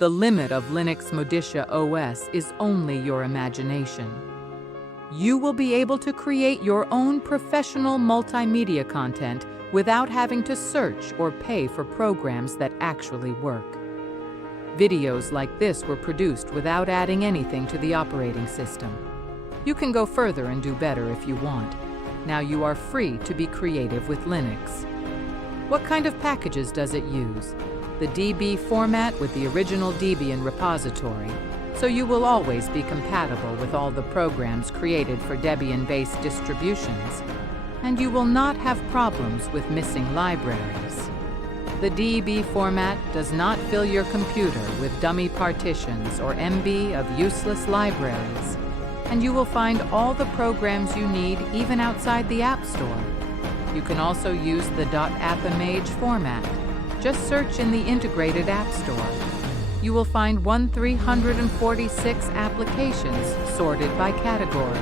The limit of Linux Modisha OS is only your imagination. You will be able to create your own professional multimedia content without having to search or pay for programs that actually work. Videos like this were produced without adding anything to the operating system. You can go further and do better if you want. Now you are free to be creative with Linux. What kind of packages does it use? The DB format with the original Debian repository, so you will always be compatible with all the programs created for Debian-based distributions, and you will not have problems with missing libraries. The DB format does not fill your computer with dummy partitions or MB of useless libraries, and you will find all the programs you need even outside the App Store. You can also use the .appimage format. Just search in the integrated App Store. You will find 346 applications sorted by category.